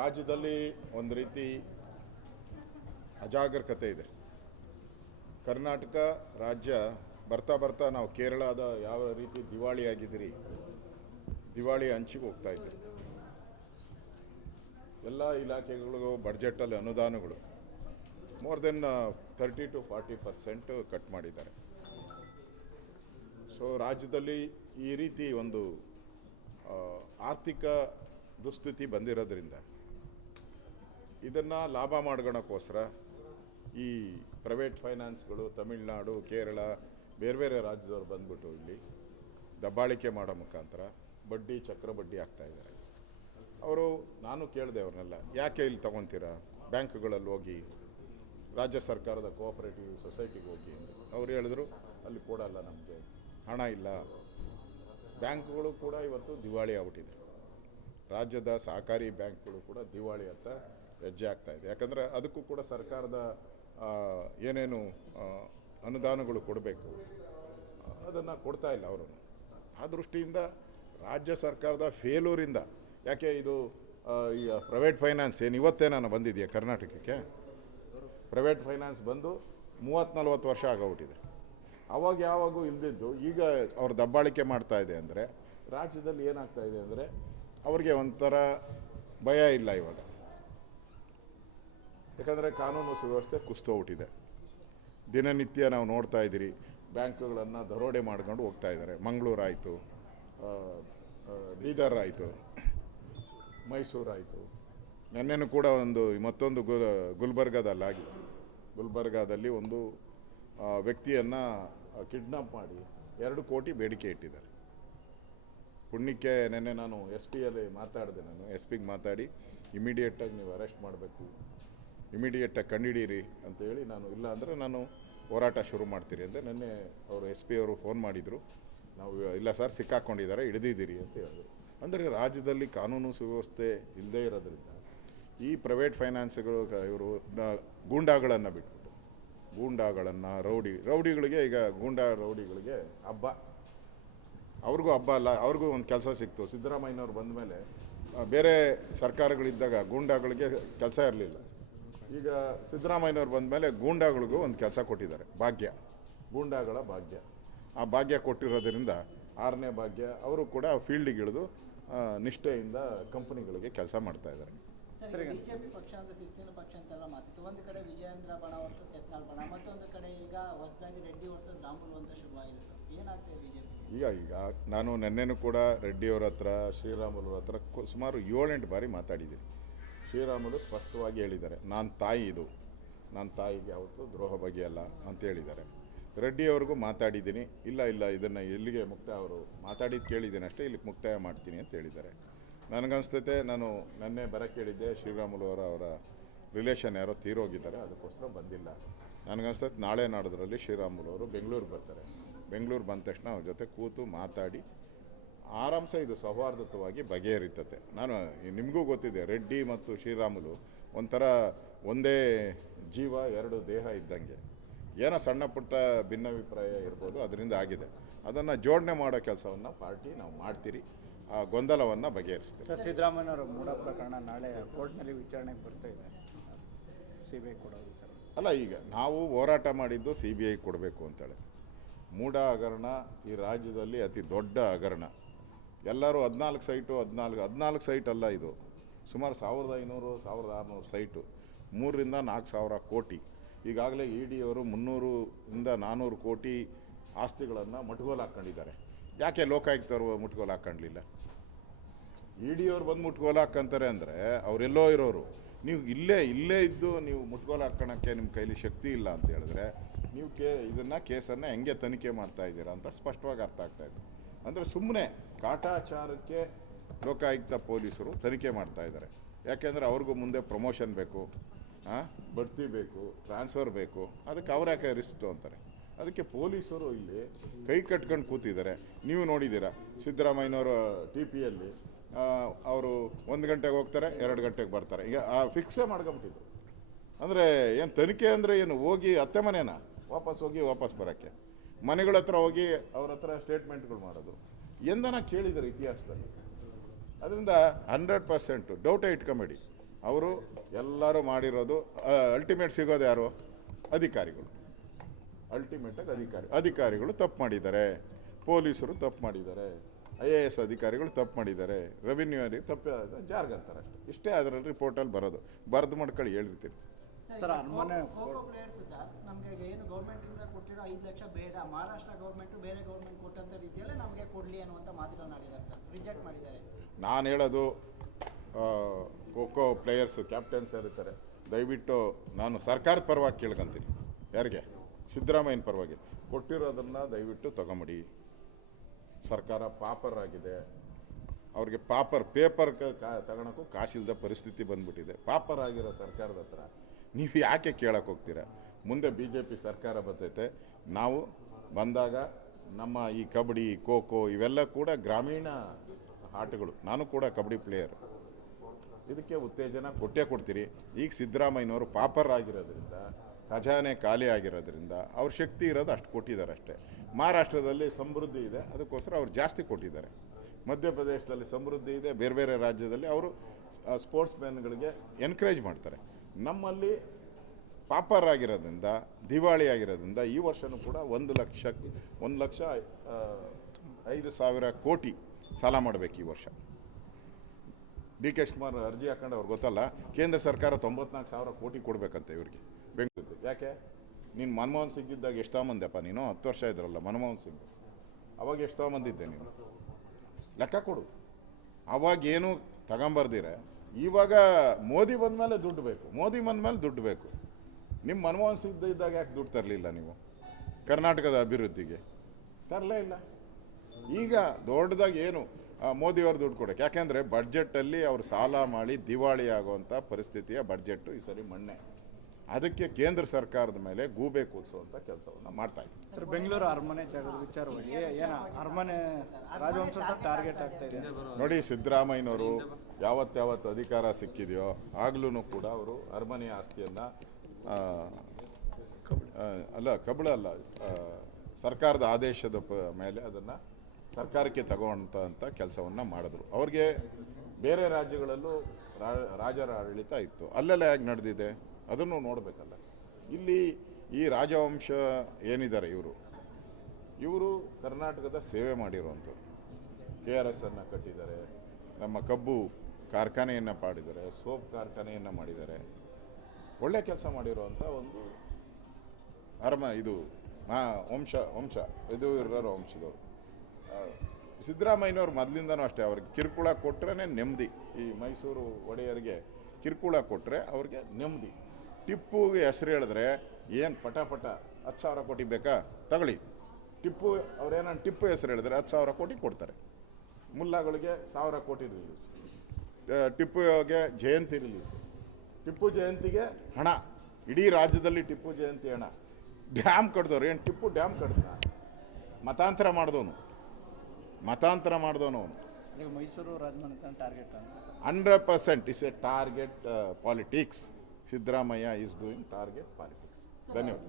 ರಾಜ್ಯದಲ್ಲಿ ಒಂದು ರೀತಿ ಅಜಾಗರೂಕತೆ ಇದೆ. ಕರ್ನಾಟಕ ರಾಜ್ಯ ಬರ್ತಾ ಬರ್ತಾ ನಾವು ಕೇರಳದ ಯಾವ ರೀತಿ ದಿವಾಳಿ ಆಗಿದ್ದೀರಿ, ದಿವಾಳಿ ಅಂಚಿಗೆ ಹೋಗ್ತಾ ಇದ್ದೀರಿ. ಎಲ್ಲ ಇಲಾಖೆಗಳಿಗೂ ಬಡ್ಜೆಟಲ್ಲಿ ಅನುದಾನಗಳು ಮೋರ್ ದೆನ್ 30 to 40% ಕಟ್ ಮಾಡಿದ್ದಾರೆ. ಸೊ ರಾಜ್ಯದಲ್ಲಿ ಈ ರೀತಿ ಒಂದು ಆರ್ಥಿಕ ದುಸ್ಥಿತಿ ಬಂದಿರೋದ್ರಿಂದ ಇದನ್ನು ಲಾಭ ಮಾಡ್ಕೊಳ್ಳೋಕ್ಕೋಸ್ಕರ ಈ ಪ್ರೈವೇಟ್ ಫೈನಾನ್ಸ್ಗಳು ತಮಿಳುನಾಡು, ಕೇರಳ, ಬೇರೆ ಬೇರೆ ರಾಜ್ಯದವ್ರು ಬಂದ್ಬಿಟ್ಟು ಇಲ್ಲಿ ದಬ್ಬಾಳಿಕೆ ಮಾಡೋ ಮುಖಾಂತರ ಬಡ್ಡಿ ಚಕ್ರ ಬಡ್ಡಿ ಆಗ್ತಾಯಿದ್ದಾರೆ. ನಾನು ಕೇಳಿದೆ ಅವ್ರನ್ನೆಲ್ಲ, ಯಾಕೆ ಇಲ್ಲಿ ತೊಗೊತೀರಾ, ಬ್ಯಾಂಕ್ಗಳಲ್ಲಿ ಹೋಗಿ, ರಾಜ್ಯ ಸರ್ಕಾರದ ಕೋಆಪರೇಟಿವ್ ಸೊಸೈಟಿಗೆ ಹೋಗಿ. ಅವ್ರು ಹೇಳಿದ್ರು ಅಲ್ಲಿ ಕೊಡಲ್ಲ, ನಮಗೆ ಹಣ ಇಲ್ಲ. ಬ್ಯಾಂಕ್ಗಳು ಕೂಡ ಇವತ್ತು ದಿವಾಳಿ ಆಗ್ಬಿಟ್ಟಿದೆ. ರಾಜ್ಯದ ಸಹಕಾರಿ ಬ್ಯಾಂಕ್ಗಳು ಕೂಡ ದಿವಾಳಿ ಅಂತ ಹೆಜ್ಜೆ ಆಗ್ತಾಯಿದೆ. ಯಾಕಂದರೆ ಅದಕ್ಕೂ ಕೂಡ ಸರ್ಕಾರದ ಏನೇನು ಅನುದಾನಗಳು ಕೊಡಬೇಕು ಅದನ್ನು ಕೊಡ್ತಾ ಇಲ್ಲ ಅವರು. ಆ ದೃಷ್ಟಿಯಿಂದ ರಾಜ್ಯ ಸರ್ಕಾರದ ಫೇಲೂರಿಂದ, ಯಾಕೆ ಇದು ಈ ಪ್ರೈವೇಟ್ ಫೈನಾನ್ಸ್ ಏನು ಇವತ್ತೇ ನಾನು ಬಂದಿದೆಯಾ ಕರ್ನಾಟಕಕ್ಕೆ? ಪ್ರೈವೇಟ್ ಫೈನಾನ್ಸ್ ಬಂದು 30-40 ವರ್ಷ ಆಗೋಗ್ಬಿಟ್ಟಿದೆ. ಅವಾಗ ಯಾವಾಗೂ ಇಲ್ದಿದ್ದು ಈಗ ಅವ್ರು ದಬ್ಬಾಳಿಕೆ ಮಾಡ್ತಾ ಇದೆ. ಅಂದರೆ ರಾಜ್ಯದಲ್ಲಿ ಏನಾಗ್ತಾ ಇದೆ ಅಂದರೆ ಅವ್ರಿಗೆ ಒಂಥರ ಭಯ ಇಲ್ಲ ಇವಾಗ. ಯಾಕಂದರೆ ಕಾನೂನು ಸುವ್ಯವಸ್ಥೆ ಕುಸಿದೋಗ್ಬಿಟ್ಟಿದೆ. ದಿನನಿತ್ಯ ನಾವು ನೋಡ್ತಾ ಇದ್ದೀರಿ, ಬ್ಯಾಂಕ್ಗಳನ್ನು ದರೋಡೆ ಮಾಡ್ಕೊಂಡು ಹೋಗ್ತಾ ಇದ್ದಾರೆ. ಮಂಗಳೂರು ಆಯಿತು, ಬೀದರ್ ಆಯಿತು, ಮೈಸೂರು ಆಯಿತು, ನೆನ್ನೆನೂ ಕೂಡ ಮತ್ತೊಂದು ಗುಲ್ಬರ್ಗಾದಲ್ಲಾಗಿ, ಗುಲ್ಬರ್ಗಾದಲ್ಲಿ ಒಂದು ವ್ಯಕ್ತಿಯನ್ನು ಕಿಡ್ನಾಪ್ ಮಾಡಿ 2 ಕೋಟಿ ಬೇಡಿಕೆ ಇಟ್ಟಿದ್ದಾರೆ. ಪುಣ್ಯಕ್ಕೆ ನೆನ್ನೆ ನಾನು SP-ಯಲ್ಲಿ ಮಾತಾಡಿದೆ. SP-ಗೆ ಮಾತಾಡಿ ಇಮಿಡಿಯೇಟಾಗಿ ನೀವು ಅರೆಸ್ಟ್ ಮಾಡಬೇಕು, ಇಮಿಡಿಯೇಟಾಗಿ ಕಂಡುಹಿಡೀರಿ ಅಂತೇಳಿ, ಇಲ್ಲ ಅಂದರೆ ನಾನು ಹೋರಾಟ ಶುರು ಮಾಡ್ತೀರಿ ಅಂತ ನೆನ್ನೆ ಅವರು SP ಅವರು ಫೋನ್ ಮಾಡಿದರು. ನಾವು ಇಲ್ಲ ಸರ್, ಸಿಕ್ಕಾಕ್ಕೊಂಡಿದ್ದಾರೆ, ಹಿಡಿದಿದ್ದೀರಿ ಅಂತ ಹೇಳಿದ್ರು. ಅಂದರೆ ರಾಜ್ಯದಲ್ಲಿ ಕಾನೂನು ಸುವ್ಯವಸ್ಥೆ ಇಲ್ಲದೇ ಇರೋದ್ರಿಂದ ಈ ಪ್ರೈವೇಟ್ ಫೈನಾನ್ಸ್ಗಳು ಇವರು ಗೂಂಡಾಗಳನ್ನು ಬಿಟ್ಬಿಟ್ಟು, ಗೂಂಡಾಗಳನ್ನು ರೌಡಿಗಳಿಗೆ, ಈಗ ರೌಡಿಗಳಿಗೆ ಹಬ್ಬ, ಅವ್ರಿಗೂ ಹಬ್ಬ ಅಲ್ಲ, ಅವ್ರಿಗೂ ಒಂದು ಕೆಲಸ ಸಿಕ್ತು. ಸಿದ್ದರಾಮಯ್ಯನವ್ರು ಬಂದ ಮೇಲೆ ಬೇರೆ ಸರ್ಕಾರಗಳಿದ್ದಾಗ ಗೂಂಡಾಗಳಿಗೆ ಕೆಲಸ ಇರಲಿಲ್ಲ. ಈಗ ಸಿದ್ದರಾಮಯ್ಯನವ್ರು ಬಂದ ಮೇಲೆ ಗೂಂಡಾಗಳಿಗೂ ಒಂದು ಕೆಲಸ ಕೊಟ್ಟಿದ್ದಾರೆ, ಭಾಗ್ಯ, ಗೂಂಡಾಗಳ ಭಾಗ್ಯ. ಆ ಭಾಗ್ಯ ಕೊಟ್ಟಿರೋದ್ರಿಂದ 6ನೇ ಭಾಗ್ಯ ಅವರು ಕೂಡ ಫೀಲ್ಡಿಗೆ ಇಳಿದು ನಿಷ್ಠೆಯಿಂದ ಕಂಪನಿಗಳಿಗೆ ಕೆಲಸ ಮಾಡ್ತಾ ಇದ್ದಾರೆ. ಬಿಜೆಪಿ ಪಕ್ಷ ಅಂದ್ರೆ ಶಿಸ್ತಿನ ಪಕ್ಷ ಅಂತೆಲ್ಲ ಮಾತಿತ್ತು. ಒಂದು ಕಡೆ ವಿಜಯೇಂದ್ರ ಬಣ ವರ್ಸಸ್ ಯತ್ನಾಳ್ ಬಣ, ಮತ್ತೊಂದು ಕಡೆ ಈಗ ಹೊಸದಾಗಿ ರೆಡ್ಡಿ ವರ್ಸಸ್ ರಾಮುಲು ಅಂತ ಶುರುವಾಗಿದೆ. ಸರ್, ಏನಾಗ್ತದೆ ಬಿಜೆಪಿ? ಈಗ ನಾನು ನೆನ್ನೆನೂ ಕೂಡ ರೆಡ್ಡಿಯವ್ರ ಹತ್ರ, ಶ್ರೀರಾಮುಲು ಹತ್ರ ಸುಮಾರು 7-8 ಬಾರಿ ಮಾತಾಡಿದ್ದೀನಿ. ಶ್ರೀರಾಮುಲು ಸ್ಪಷ್ಟವಾಗಿ ಹೇಳಿದ್ದಾರೆ, ನನ್ನ ತಾಯಿಗೆ ಯಾವತ್ತೂ ದ್ರೋಹ ಬಗೆಯಲ್ಲ ಅಂತ ಹೇಳಿದ್ದಾರೆ. ರೆಡ್ಡಿಯವ್ರಿಗೂ ಮಾತಾಡಿದ್ದೀನಿ, ಇಲ್ಲ ಇದನ್ನು ಎಲ್ಲಿಗೆ ಮುಕ್ತಾಯ, ಅವರು ಮಾತಾಡಿದ್ದು ಕೇಳಿದ್ದೀನಿ ಅಷ್ಟೇ, ಇಲ್ಲಿಗೆ ಮುಕ್ತಾಯ ಮಾಡ್ತೀನಿ ಅಂತ ಹೇಳಿದ್ದಾರೆ. ನನಗನ್ಸ್ತೈತೆ, ನಾನು ನೆನ್ನೆ ಬರೋಕ್ಕೆ ಹೇಳಿದ್ದೆ, ಶ್ರೀರಾಮುಲು ಅವರ ರಿಲೇಷನ್ ಯಾರೋ ತೀರೋಗಿದ್ದಾರೆ, ಅದಕ್ಕೋಸ್ಕರ ಬಂದಿಲ್ಲ. ನನಗನ್ಸ್ತೈತೆ ನಾಳೆ ನಾಡೋದ್ರಲ್ಲಿ ಶ್ರೀರಾಮುಲು ಅವರು ಬೆಂಗಳೂರಿಗೆ ಬರ್ತಾರೆ. ಬೆಂಗಳೂರು ಬಂದ ತಕ್ಷಣ ಅವ್ರ ಜೊತೆ ಕೂತು ಮಾತಾಡಿ ಆರಾಮ್ಸೆ ಇದು ಸೌಹಾರ್ದತವಾಗಿ ಬಗೆಹರಿತತೆ. ನಿಮಗೂ ಗೊತ್ತಿದೆ, ರೆಡ್ಡಿ ಮತ್ತು ಶ್ರೀರಾಮುಲು ಒಂಥರ ಒಂದೇ ಜೀವ 2 ದೇಹ ಇದ್ದಂಗೆ. ಏನೋ ಸಣ್ಣ ಪುಟ್ಟ ಭಿನ್ನಾಭಿಪ್ರಾಯ ಇರ್ಬೋದು, ಅದರಿಂದ ಆಗಿದೆ. ಅದನ್ನು ಜೋಡಣೆ ಮಾಡೋ ಕೆಲಸವನ್ನು ನಾವು ಮಾಡ್ತೀರಿ, ಆ ಗೊಂದಲವನ್ನು ಬಗೆಹರಿಸ್ತೀವಿ. ಸರ್, ಸಿದ್ದರಾಮಯ್ಯನವರ ಮೂಡ ಪ್ರಕರಣ ನಾಳೆ ಕೋರ್ಟ್ನಲ್ಲಿ ವಿಚಾರಣೆಗೆ ಬರ್ತಾ ಇದೆ, CBI ಕೊಡೋದು ಅಲ್ಲ. ಈಗ ನಾವು ಹೋರಾಟ ಮಾಡಿದ್ದು CBI ಕೊಡಬೇಕು ಅಂತೇಳಿ. ಮೂಡ ಹಗರಣ ಈ ರಾಜ್ಯದಲ್ಲಿ ಅತಿ ದೊಡ್ಡ ಹಗರಣ. ಎಲ್ಲರೂ 14 ಸೈಟು, 14 ಸೈಟ್ ಅಲ್ಲ, ಇದು ಸುಮಾರು 1500-1600 ಸೈಟು, 3,000-4,000 ಕೋಟಿ. ಈಗಾಗಲೇ ED ಅವರು 300-400 ಕೋಟಿ ಆಸ್ತಿಗಳನ್ನು ಮುಟ್ಗೋಲು ಹಾಕ್ಕೊಂಡಿದ್ದಾರೆ. ಯಾಕೆ ಲೋಕಾಯುಕ್ತರು ಮುಟ್ಗೋಲು ಹಾಕ್ಕೊಳ್ಳಲಿಲ್ಲ? ED ಅವ್ರು ಬಂದು ಮುಟ್ಗೋಲು ಹಾಕ್ಕಂತಾರೆ ಅಂದರೆ ಅವರೆಲ್ಲೋ ಇರೋರು. ನೀವು ಇಲ್ಲೇ ಇದ್ದು ನೀವು ಮುಟ್ಗೋಲು ಹಾಕ್ಕೊಳ್ಳೋಕ್ಕೆ ನಿಮ್ಮ ಕೈಲಿ ಶಕ್ತಿ ಇಲ್ಲ ಅಂತ ಹೇಳಿದ್ರೆ ನೀವು ಕೇಸನ್ನು ಹೆಂಗೆ ತನಿಖೆ ಮಾಡ್ತಾ ಇದ್ದೀರಾ ಅಂತ ಸ್ಪಷ್ಟವಾಗಿ ಅರ್ಥ ಆಗ್ತಾಯಿದೆ. ಅಂದರೆ ಸುಮ್ಮನೆ ಕಾಟಾಚಾರಕ್ಕೆ ಲೋಕಾಯುಕ್ತ ಪೊಲೀಸರು ತನಿಖೆ ಮಾಡ್ತಾ ಇದ್ದಾರೆ. ಯಾಕೆಂದರೆ ಅವ್ರಿಗೂ ಮುಂದೆ ಪ್ರಮೋಷನ್ ಬೇಕು, ಬಡ್ತಿ ಬೇಕು, ಟ್ರಾನ್ಸ್ಫರ್ ಬೇಕು, ಅದಕ್ಕೆ ಅವ್ರು ಯಾಕೆ ರಿಸ್ಕ್ ಅಂತಾರೆ. ಅದಕ್ಕೆ ಪೊಲೀಸರು ಇಲ್ಲಿ ಕೈ ಕಟ್ಕೊಂಡು ಕೂತಿದ್ದಾರೆ. ನೀವು ನೋಡಿದ್ದೀರಾ, ಸಿದ್ದರಾಮಯ್ಯನವರು TPಯಲ್ಲಿ ಅವರು 1 ಗಂಟೆಗೆ ಹೋಗ್ತಾರೆ, 2 ಗಂಟೆಗೆ ಬರ್ತಾರೆ. ಈಗ ಫಿಕ್ಸೇ ಮಾಡ್ಕೊಂಬಿಟ್ಟಿದ್ರು. ಅಂದರೆ ಏನು ತನಿಖೆ ಅಂದರೆ ಏನು, ಹೋಗಿ ಅತ್ತೆ ಮನೇನ ವಾಪಸ್ ಬರೋಕ್ಕೆ, ಮನೆಗಳ ಹತ್ರ ಹೋಗಿ ಅವ್ರ ಹತ್ರ ಸ್ಟೇಟ್ಮೆಂಟ್ಗಳು ಮಾಡೋದು ಎಂದನ ಕೇಳಿದ್ದಾರೆ ಇತಿಹಾಸದಲ್ಲಿ. ಅದರಿಂದ 100% ಡೌಟೇ ಇಟ್ಕೊಂಬೇಡಿ. ಅವರು ಎಲ್ಲರೂ ಮಾಡಿರೋದು ಅಲ್ಟಿಮೇಟ್ ಸಿಗೋದು ಯಾರು? ಅಧಿಕಾರಿಗಳು. ಅಲ್ಟಿಮೇಟಾಗಿ ಅಧಿಕಾರಿಗಳು ತಪ್ಪು ಮಾಡಿದ್ದಾರೆ, ಪೊಲೀಸರು ತಪ್ಪು ಮಾಡಿದ್ದಾರೆ, IAS ಅಧಿಕಾರಿಗಳು ತಪ್ಪು ಮಾಡಿದ್ದಾರೆ, ರೆವಿನ್ಯೂ ಅಧಿಕಾರಿ ತಪ್ಪು ಜಾರ್ಗಂತಾರೆ ಅಷ್ಟೇ. ಇಷ್ಟೇ ಅದರಲ್ಲಿ ರಿಪೋರ್ಟಲ್ಲಿ ಬರೋದು. ಬರೆದು ಮಾಡ್ಕೊಳ್ಳಿ, ಹೇಳಿರ್ತೀನಿ. ಸರ್, ಅರಮನೆ ಖೋ ಪ್ಲೇಯರ್ಸ್ ಸರ್ ನಮಗೆ ಏನು ಗೌರ್ಮೆಂಟಿಂದ ಕೊಟ್ಟಿರೋ 5 ಲಕ್ಷ ಬೇಡ, ಮಹಾರಾಷ್ಟ್ರ ಗೌರ್ಮೆಂಟು ಬೇರೆ ಗೌರ್ಮೆಂಟ್ ಕೊಟ್ಟಂಥ ರೀತಿಯಲ್ಲೇ ನಮಗೆ ಕೊಡಲಿ ಅನ್ನುವಂಥ ಮಾತುಗಳನ್ನ ಆಡಿದ್ದಾರೆ ಸರ್, ರಿಜೆಕ್ಟ್ ಮಾಡಿದ್ದಾರೆ. ನಾನು ಹೇಳೋದು ಖೋ ಪ್ಲೇಯರ್ಸು ಕ್ಯಾಪ್ಟನ್ಸ್ ಇರ್ತಾರೆ, ದಯವಿಟ್ಟು ನಾನು ಸರ್ಕಾರದ ಪರವಾಗಿ ಕೇಳ್ಕೊಂತೀನಿ. ಯಾರಿಗೆ? ಸಿದ್ದರಾಮಯ್ಯನ ಪರವಾಗಿ. ಕೊಟ್ಟಿರೋದನ್ನು ದಯವಿಟ್ಟು ತಗೊಂಬಿಡಿ. ಸರ್ಕಾರ ಪಾಪರ್ ಆಗಿದೆ, ಅವ್ರಿಗೆ ಪೇಪರ್ ತಗೊಳಕ್ಕೂ ಕಾಸಿಲ್ಲದ ಪರಿಸ್ಥಿತಿ ಬಂದ್ಬಿಟ್ಟಿದೆ. ಪಾಪರ್ ಆಗಿರೋ ಸರ್ಕಾರದ ಹತ್ರ ನೀವು ಯಾಕೆ ಕೇಳಕ್ಕೆ ಹೋಗ್ತೀರಾ? ಮುಂದೆ BJP ಸರ್ಕಾರ ಬರ್ತೈತೆ. ನಾವು ಬಂದಾಗ ನಮ್ಮ ಈ ಕಬಡ್ಡಿ, ಖೋ ಇವೆಲ್ಲ ಕೂಡ ಗ್ರಾಮೀಣ ಆಟಗಳು. ನಾನು ಕೂಡ ಕಬಡ್ಡಿ ಪ್ಲೇಯರ್. ಇದಕ್ಕೆ ಉತ್ತೇಜನ ಕೊಟ್ಟೇ ಕೊಡ್ತೀರಿ. ಈಗ ಸಿದ್ದರಾಮಯ್ಯನವರು ಪಾಪರ್ ಆಗಿರೋದ್ರಿಂದ, ಖಜಾನೆ ಖಾಲಿ ಆಗಿರೋದ್ರಿಂದ ಅವ್ರ ಶಕ್ತಿ ಇರೋದು ಅಷ್ಟು ಕೊಟ್ಟಿದ್ದಾರೆ ಅಷ್ಟೇ. ಮಹಾರಾಷ್ಟ್ರದಲ್ಲಿ ಸಮೃದ್ಧಿ ಇದೆ, ಅದಕ್ಕೋಸ್ಕರ ಅವ್ರು ಜಾಸ್ತಿ ಕೊಟ್ಟಿದ್ದಾರೆ. ಮಧ್ಯಪ್ರದೇಶದಲ್ಲಿ ಸಮೃದ್ಧಿ ಇದೆ, ಬೇರೆ ಬೇರೆ ರಾಜ್ಯದಲ್ಲಿ ಅವರು ಸ್ಪೋರ್ಟ್ಸ್ ಮ್ಯಾನ್ಗಳಿಗೆ ಎನ್ಕರೇಜ್ ಮಾಡ್ತಾರೆ. ನಮ್ಮಲ್ಲಿ ಪಾಪರ್ ಆಗಿರೋದ್ರಿಂದ, ದಿವಾಳಿ ಆಗಿರೋದ್ರಿಂದ ಈ ವರ್ಷವೂ ಕೂಡ 1,05,000 ಕೋಟಿ ಸಾಲ ಮಾಡಬೇಕು ಈ ವರ್ಷ. DK ಶಿವಕುಮಾರ್ ಅರ್ಜಿ ಹಾಕೊಂಡು ಅವ್ರಿಗೆ ಗೊತ್ತಲ್ಲ, ಕೇಂದ್ರ ಸರ್ಕಾರ 94,000 ಕೋಟಿ ಕೊಡಬೇಕಂತೆ ಇವ್ರಿಗೆ ಬೆಂಗಳೂರು. ಯಾಕೆ? ನೀನು ಮನಮೋಹನ್ ಸಿಂಗ್ ಇದ್ದಾಗ ಎಷ್ಟು ತಗೊಂಬಂದೆಪ್ಪ ನೀನು? 10 ವರ್ಷ ಇದ್ರಲ್ಲ ಮನಮೋಹನ್ ಸಿಂಗ್, ಅವಾಗ ಎಷ್ಟು ತಗೊಂಬಂದಿದ್ದೆ ನೀನು? ಲೆಕ್ಕ ಕೊಡು. ಅವಾಗೇನು ತಗೊಂಬರ್ದಿರೆ ಇವಾಗ ಮೋದಿ ಬಂದಮೇಲೆ ದುಡ್ಡು ಬೇಕು, ಮೋದಿ ಬಂದಮೇಲೆ ದುಡ್ಡು ಬೇಕು. ನಿಮ್ಮ ಮನಮೋಹನ್ ಸಿಂಗ್ ಇದ್ದಾಗ ಯಾಕೆ ದುಡ್ಡು ತರಲಿಲ್ಲ ನೀವು? ಕರ್ನಾಟಕದ ಅಭಿವೃದ್ಧಿಗೆ ತರಲೇ ಇಲ್ಲ. ಈಗ ದೊಡ್ಡದಾಗಿ ಏನು ಮೋದಿಯವರು ದುಡ್ಡು ಕೊಡೋಕ್ಕೆ? ಯಾಕೆಂದರೆ ಬಡ್ಜೆಟಲ್ಲಿ ಅವರು ಸಾಲ ಮಾಡಿ ದಿವಾಳಿ ಆಗುವಂಥ ಪರಿಸ್ಥಿತಿಯ ಬಡ್ಜೆಟ್ಟು ಈ ಸರಿ ಮಣ್ಣೆ. ಅದಕ್ಕೆ ಕೇಂದ್ರ ಸರ್ಕಾರದ ಮೇಲೆ ಗೂಬೆ ಕೂರಿಸುವಂಥ ಕೆಲಸವನ್ನು ಮಾಡ್ತಾ ಇದ್ದೀವಿ. ಸರ್, ಬೆಂಗಳೂರು ಅರಮನೆ ಜಾಗದ ವಿಚಾರವಾಗಿ ಏನು ಅರಮನೆ ರಾಜವಂಶದ ಟಾರ್ಗೆಟ್ ಆಗ್ತಾ ಇದೆ? ನೋಡಿ, ಸಿದ್ದರಾಮಯ್ಯನವರು ಯಾವತ್ತಾವತ್ತು ಅಧಿಕಾರ ಸಿಕ್ಕಿದೆಯೋ ಆಗ್ಲೂ ಕೂಡ ಅವರು ಅರಮನೆ ಆಸ್ತಿಯನ್ನು ಕಬಳ ಅಲ್ಲ, ಸರ್ಕಾರದ ಆದೇಶದ ಮೇಲೆ ಅದನ್ನು ಸರ್ಕಾರಕ್ಕೆ ತಗೊಳ್ಳೋಂಥ ಕೆಲಸವನ್ನು ಮಾಡಿದ್ರು. ಅವ್ರಿಗೆ ಬೇರೆ ರಾಜ್ಯಗಳಲ್ಲೂ ರಾಜರ ಆಡಳಿತ ಇತ್ತು, ಅಲ್ಲೆಲ್ಲ ಹೇಗೆ ನಡೆದಿದೆ ಅದನ್ನು ನೋಡಬೇಕಲ್ಲ. ಇಲ್ಲಿ ಈ ರಾಜವಂಶ ಏನಿದ್ದಾರೆ ಇವರು ಕರ್ನಾಟಕದ ಸೇವೆ ಮಾಡಿರುವಂಥದ್ದು. KRS ಅನ್ನು ಕಟ್ಟಿದ್ದಾರೆ, ನಮ್ಮ ಕಬ್ಬು ಕಾರ್ಖಾನೆಯನ್ನು ಮಾಡಿದ್ದಾರೆ, ಸೋಪ್ ಕಾರ್ಖಾನೆಯನ್ನು ಮಾಡಿದ್ದಾರೆ. ಒಳ್ಳೆ ಕೆಲಸ ಮಾಡಿರುವಂಥ ಒಂದು ಇದು ವಂಶ ಇದು ಇರೋರು ವಂಶದವರು. ಸಿದ್ದರಾಮಯ್ಯನವ್ರು ಮೊದಲಿಂದನೂ ಅಷ್ಟೇ, ಅವ್ರಿಗೆ ಕಿರುಕುಳ ಕೊಟ್ಟರೆ ನೆಮ್ಮದಿ. ಈ ಮೈಸೂರು ಒಡೆಯರಿಗೆ ಕಿರುಕುಳ ಕೊಟ್ಟರೆ ಅವ್ರಿಗೆ ನೆಮ್ಮದಿ. ಟಿಪ್ಪುಗೆ ಹೆಸರು ಹೇಳಿದ್ರೆ ಏನು ಪಟ 10,000 ಕೋಟಿ ಬೇಕಾ ತಗೊಳ್ಳಿ. ಟಿಪ್ಪು ಅವ್ರೇನಾದ್ರು ಟಿಪ್ಪು ಹೆಸರು ಹೇಳಿದ್ರೆ 10,000 ಕೋಟಿ ಕೊಡ್ತಾರೆ. ಮುಲ್ಲಾಗಳಿಗೆ 1,000 ಕೋಟಿ ರಿಲೀಸ್, ಟಿಪ್ಪುಗೆ ಜಯಂತಿ ರಿಲೀಸ್, ಟಿಪ್ಪು ಜಯಂತಿಗೆ ಹಣ, ಇಡೀ ರಾಜ್ಯದಲ್ಲಿ ಟಿಪ್ಪು ಜಯಂತಿ ಹಣ. ಡ್ಯಾಮ್ ಕಟ್ಟಿದವ್ರು ಏನು ಟಿಪ್ಪು ಡ್ಯಾಮ್ ಕಟ್ಟಿದ? ಮತಾಂತರ ಮಾಡಿದವನು ಅವನು. ಈಗ ಮೈಸೂರು ರಾಜಮನೆತನ target 100% is a target politics. Siddaramaiah is doing target politics. ಧನ್ಯವಾದ.